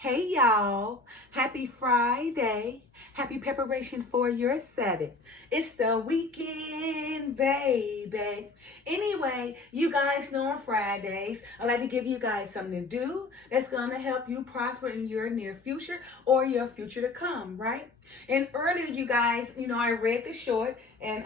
Hey y'all, happy Friday. Happy preparation for your Sabbath. It's the weekend, baby. Anyway, you guys know on Fridays, I like to give you guys something to do that's going to help you prosper in your near future or your future to come, right? And earlier, you guys, I read the short in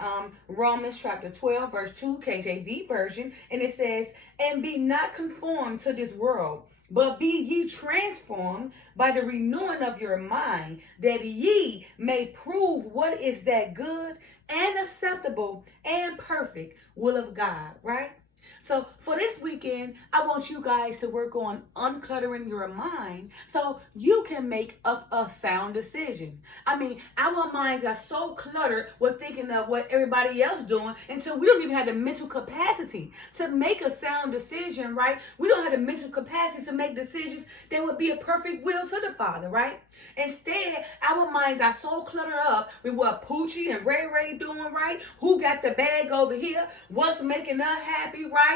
Romans chapter 12, verse 2, KJV version, and it says, "And be not conformed to this world, but be ye transformed by the renewing of your mind, that ye may prove what is that good and acceptable and perfect will of God," right? So for this weekend, I want you guys to work on uncluttering your mind so you can make a sound decision. I mean, our minds are so cluttered with thinking of what everybody else doing until we don't even have the mental capacity to make a sound decision, right? We don't have the mental capacity to make decisions that would be a perfect will to the Father, right? Instead, our minds are so cluttered up with what Poochie and Ray Ray doing, right? Who got the bag over here? What's making us happy, right?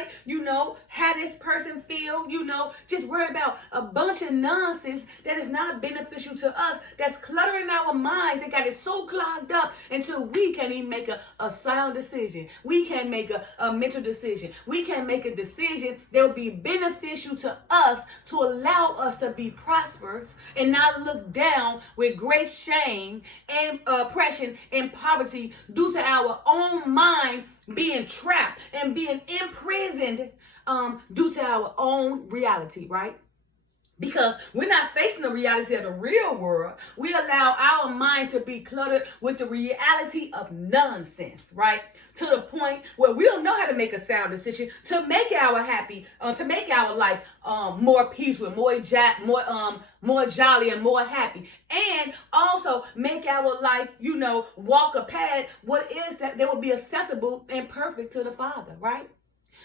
How this person feel, just worried about a bunch of nonsense that is not beneficial to us, that's cluttering our minds. They got it so clogged up until we can't even make a sound decision. We can't make a mental decision. We can't make a decision that will be beneficial to us to allow us to be prosperous and not look down with great shame and oppression and poverty due to our own mind being trapped and being imprisoned due to our own reality, right? Because we're not facing the reality of the real world. We allow our minds to be cluttered with the reality of nonsense, right? To the point where we don't know how to make a sound decision to make to make our life more peaceful, more jolly and more happy, and also make our life, walk a path what is that will be acceptable and perfect to the Father, right?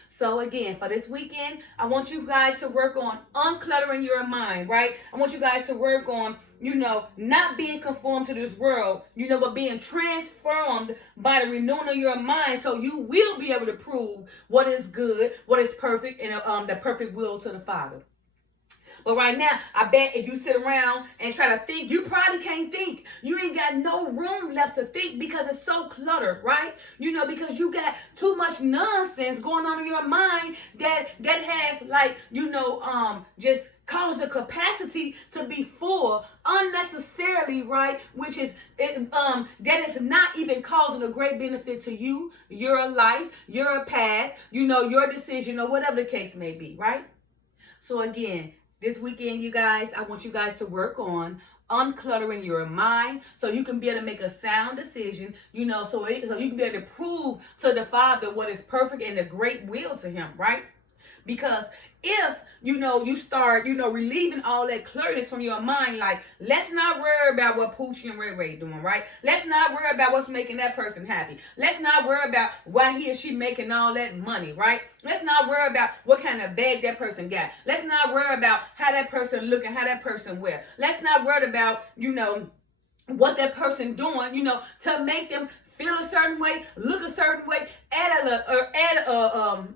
So again, for this weekend, I want you guys to work on uncluttering your mind, right? I want you guys to work on, not being conformed to this world, but being transformed by the renewing of your mind so you will be able to prove what is good, what is perfect, and the perfect will to the Father. But right now, I bet if you sit around and try to think, you probably can't think. You ain't got no room left to think because it's so cluttered, right? Because you got too much nonsense going on in your mind that has just caused the capacity to be full unnecessarily, right? Which is that is not even causing a great benefit to you, your life, your path, your decision, or whatever the case may be, right? So again, this weekend, you guys, I want you guys to work on uncluttering your mind so you can be able to make a sound decision, so you can be able to prove to the Father what is perfect and the great will to him, right? Because if, you start, relieving all that clutterness from your mind, like, let's not worry about what Poochie and Ray Ray doing, right? Let's not worry about what's making that person happy. Let's not worry about why he or she making all that money, right? Let's not worry about what kind of bag that person got. Let's not worry about how that person look and how that person wear. Let's not worry about, what that person doing, to make them feel a certain way, look a certain way,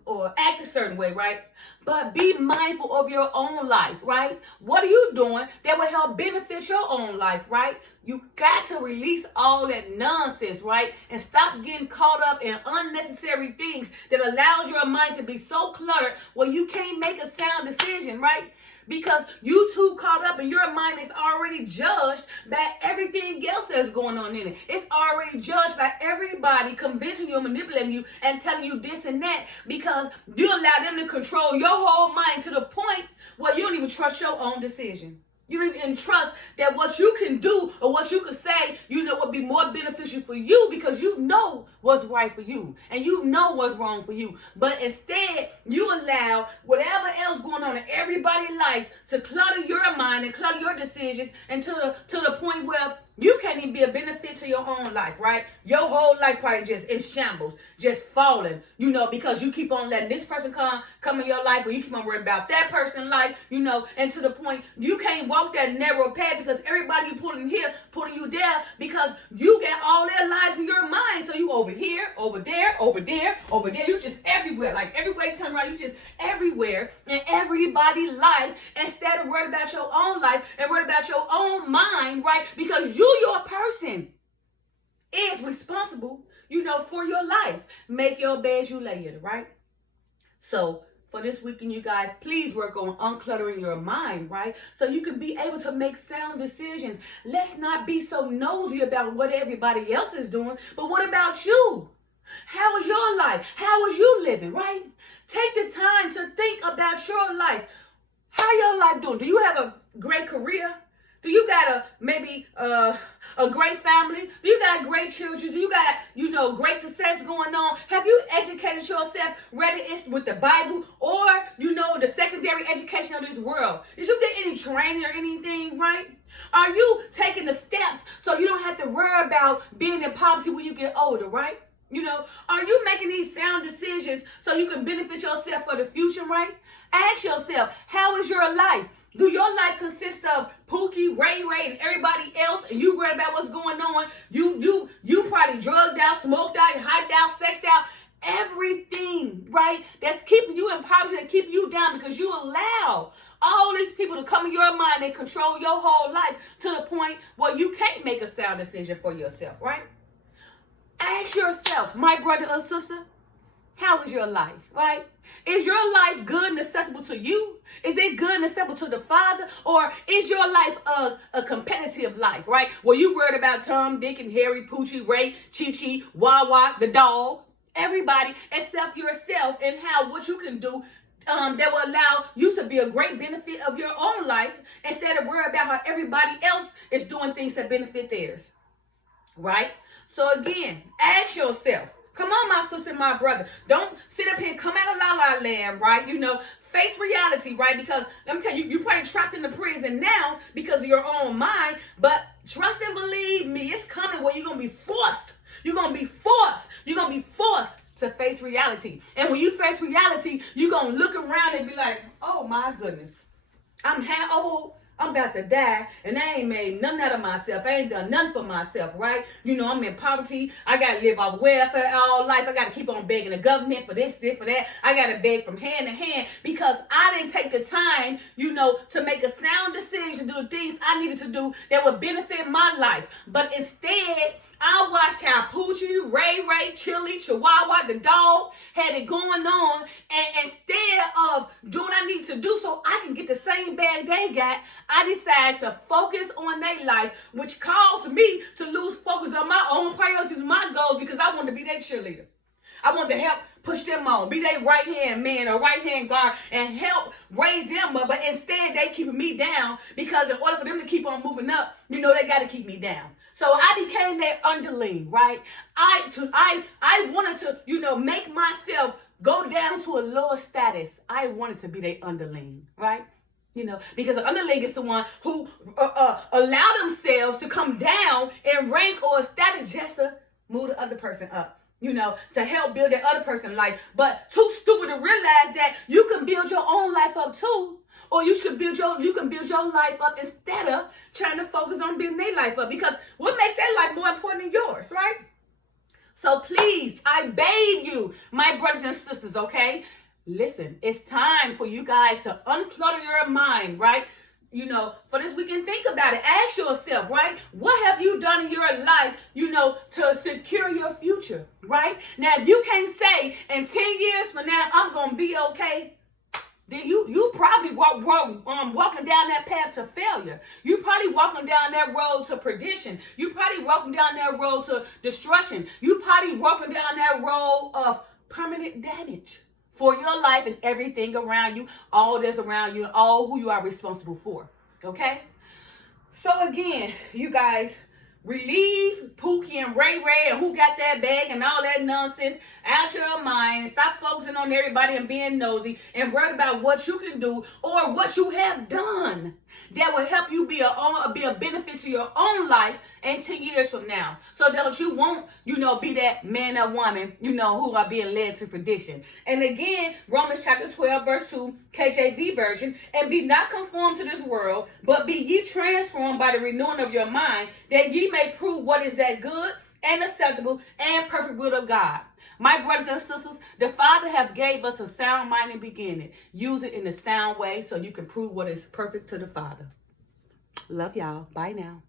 or act a certain way, right? But be mindful of your own life, right? What are you doing that will help benefit your own life, right? You got to release all that nonsense, right? And stop getting caught up in unnecessary things that allows your mind to be so cluttered where you can't make a sound decision, right? Because you too caught up and your mind is already judged by everything else that's going on in it. It's already judged by everybody convincing you and manipulating you and telling you this and that because you allow them to control your whole mind to the point where you don't even trust your own decision. You don't even trust that what you can do or what you could say, would be more beneficial for you because you know what's right for you and you know what's wrong for you. But instead, you allow whatever else going on in everybody's life to clutter your mind and clutter your decisions and to the point where You can't even be a benefit to your own life, right? Your whole life probably just in shambles, just falling, because you keep on letting this person come in your life, or you keep on worrying about that person's life, and to the point you can't walk that narrow path because everybody you pulling here, pulling you there, because you got all their lives in your mind. So you over here, over there, over there, over there. You just everywhere. Like everywhere you turn around, you just everywhere in everybody's life instead of worried about your own life and worried about your own mind, right? Because your person is responsible, for your life. Make your bed, you lay in it, right? So for this weekend, you guys, please work on uncluttering your mind, right? So you can be able to make sound decisions. Let's not be so nosy about what everybody else is doing, but what about you? How is your life? How is you living, right? Take the time to think about your life. How your life doing? Do you have a great career? Do you got maybe a great family? Do you got great children? Do you got, great success going on? Have you educated yourself, whether it's with the Bible or, the secondary education of this world? Did you get any training or anything, right? Are you taking the steps so you don't have to worry about being in poverty when you get older, right? Are you making these sound decisions so you can benefit yourself for the future, right? Ask yourself, how is your life? Do your life consist of Pookie, Ray, and everybody else, and you worried about what's going on? You probably drugged out, smoked out, hyped out, sexed out, everything, right? That's keeping you in poverty, that keeping you down because you allow all these people to come in your mind and control your whole life to the point where you can't make a sound decision for yourself, right? Ask yourself, my brother or sister, how is your life, right? Is your life good and acceptable to you? Is it good and acceptable to the Father? Or is your life a competitive life, right? Where you worried about Tom, Dick, and Harry, Poochie, Ray, Chi-Chi, Wawa, the dog, everybody except yourself, and what you can do that will allow you to be a great benefit of your own life instead of worrying about how everybody else is doing things that benefit theirs, right? So again, ask yourself, come on, my sister and my brother. Don't sit up here and come out of la-la land, right? Face reality, right? Because let me tell you, you're probably trapped in the prison now because of your own mind. But trust and believe me, it's coming where you're going to be forced. You're going to be forced. You're going to be forced to face reality. And when you face reality, you're going to look around and be like, oh, my goodness. I'm old. I'm about to die, and I ain't made nothing out of myself. I ain't done nothing for myself, right? I'm in poverty. I got to live off welfare all life. I got to keep on begging the government for this, for that. I got to beg from hand to hand because I didn't take the time, to make a sound decision, do the things I needed to do that would benefit my life. But instead, I watched how Poochie, Ray, Chili, Chihuahua, the dog had it going on. And instead of doing what I need to do so I can get the same bag they got, I decided to focus on their life, which caused me to lose focus on my own priorities, my goals, because I wanted to be their cheerleader. I wanted to help push them on, be their right-hand man or right-hand guard and help raise them up. But instead, they keeping me down because in order for them to keep on moving up, they got to keep me down. So I became their underling, right? I wanted to, make myself go down to a lower status. I wanted to be their underling, right? Because an underling is the one who allow themselves to come down in rank or status just to move the other person up. To help build that other person's life. But too stupid to realize that you can build your own life up too. Or you can build your life up instead of trying to focus on building their life up. Because what makes their life more important than yours, right? So please, I beg you, my brothers and sisters, okay? Listen, it's time for you guys to unclutter your mind, right? For this weekend, think about it. Ask yourself, right? What have you done in your life, to secure your future, right? Now, if you can't say in 10 years from now, I'm going to be okay, then you probably walking down that path to failure. You probably walking down that road to perdition. You probably walking down that road to destruction. You probably walking down that road of permanent damage for your life and everything around you, all that's around you, all who you are responsible for, okay? So again, you guys, Relieve Pookie and Ray Ray and who got that bag and all that nonsense out your mind, and stop focusing on everybody and being nosy and worried about what you can do or what you have done that will help you be a benefit to your own life and 10 years from now. So that you won't, be that man or woman, who are being led to perdition. And again, Romans chapter 12, verse 2, KJV version, and be not conformed to this world, but be ye transformed by the renewing of your mind, that ye may prove what is that good and acceptable and perfect will of God. My brothers and sisters, the Father have gave us a sound mind in the beginning. Use it in a sound way so you can prove what is perfect to the Father. Love y'all. Bye now.